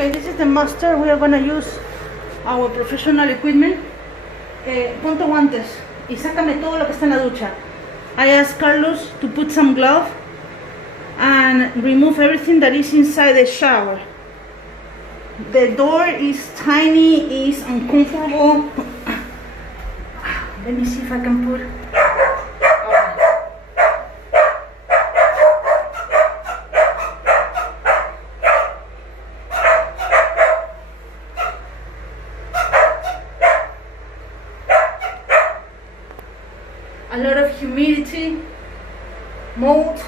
Okay, this is the master. We are going to use our professional equipment. Ponte guantes y sácame todo lo que está en la ducha. I asked Carlos to put some glove and remove everything that is inside the shower. The door is tiny, is uncomfortable. Let me see if I can put. A lot of humidity, mold.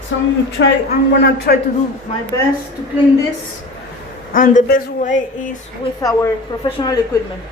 So I'm gonna try to do my best to clean this, and the best way is with our professional equipment.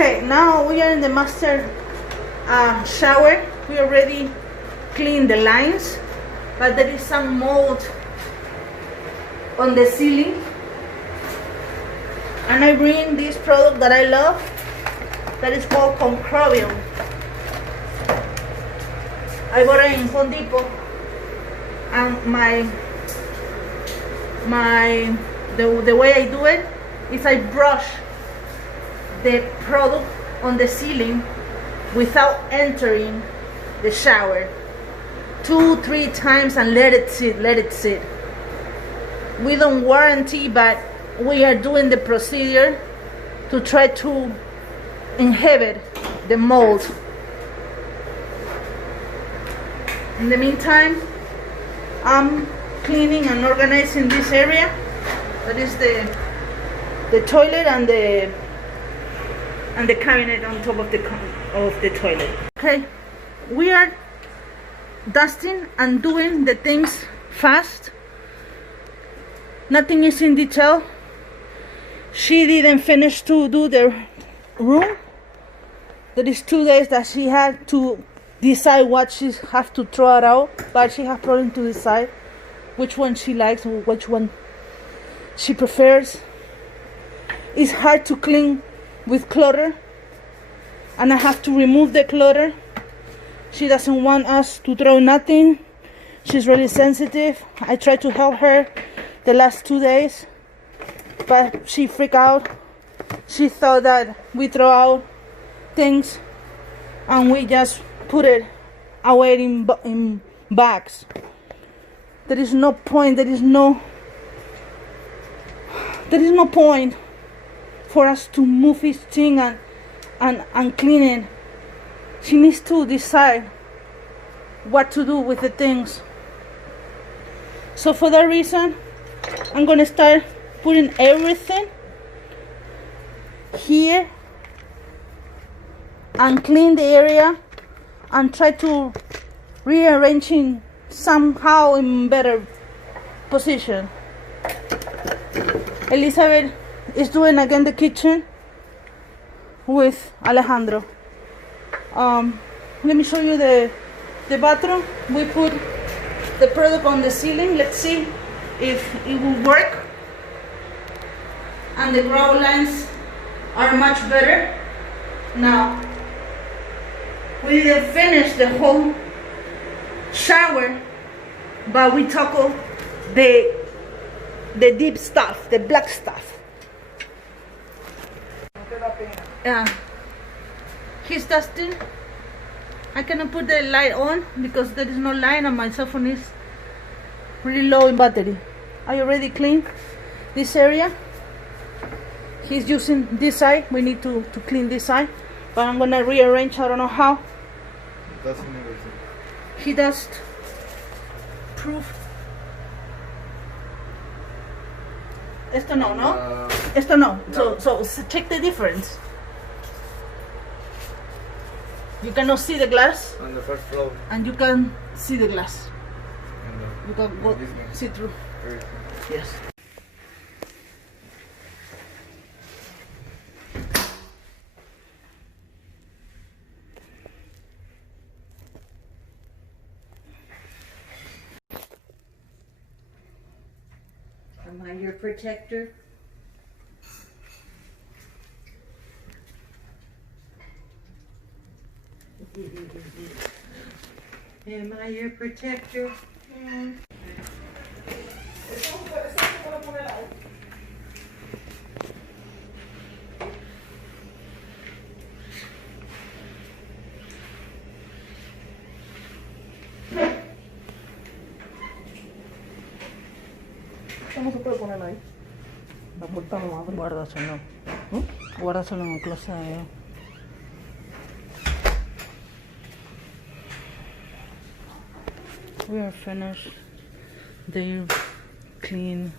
Okay, now we are in the master shower. We already cleaned the lines, but there is some mold on the ceiling, and I bring this product that I love that is called Concrobium. I bought it in Home Depot, and the way I do it is I brush the product on the ceiling without entering the shower 2-3 times and let it sit. We don't warranty, but we are doing the procedure to try to inhibit the mold. In the meantime, I'm cleaning and organizing this area. That is the toilet and the cabinet on top of the toilet. Okay, we are dusting and doing the things fast. Nothing is in detail. She didn't finish to do the room. There is 2 days that she had to decide what she have to throw it out, but she has problem to decide which one she likes or which one she prefers. It's hard to clean with clutter, and I have to remove the clutter. She doesn't want us to throw nothing. She's really sensitive. I tried to help her the last 2 days, but she freaked out. She thought that we throw out things and we just put it away in bags. There is no point. There is no point for us to move each thing and clean it. She needs to decide what to do with the things. So for that reason, I'm gonna start putting everything here and clean the area and try to rearranging somehow in better position. Elizabeth is doing again the kitchen with Alejandro. Let me show you the bathroom. We put the product on the ceiling. Let's see if it will work. And the grout lines are much better now. We didn't finish the whole shower, but we tackled the deep stuff, the black stuff. He's dusting. I cannot put the light on because there is no light and my cell phone is really low in battery. I already cleaned this area. He's using this side. We need to clean this side, but I'm gonna rearrange. I don't know how. He does proof. Esto no, no? Esto no. So check the difference. You cannot see the glass. On the first floor. And you can see the glass. You can go see through. Yes. Am I your protector? Am I your protector? ¿Cómo se puede poner ahí? La puerta no abre. Guárdaselo. Guárdaselo en el closet. We are finished. They clean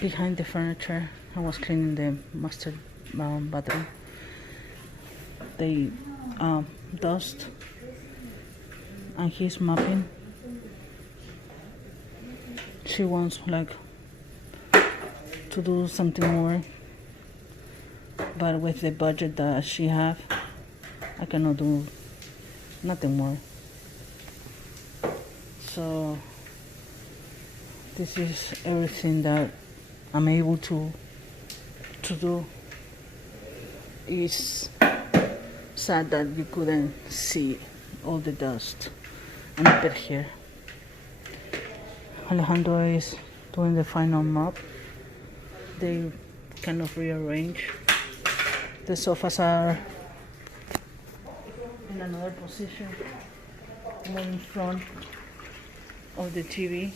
behind the furniture. I was cleaning the master bathroom. They dust, and he's mopping. She wants like to do something more. but with the budget that she have, I cannot do nothing more. So this is everything that I'm able to do. It's sad that you couldn't see all the dust and the bed here. Alejandro is doing the final mop. They kind of rearrange. The sofas are in another position, more in front of the TV.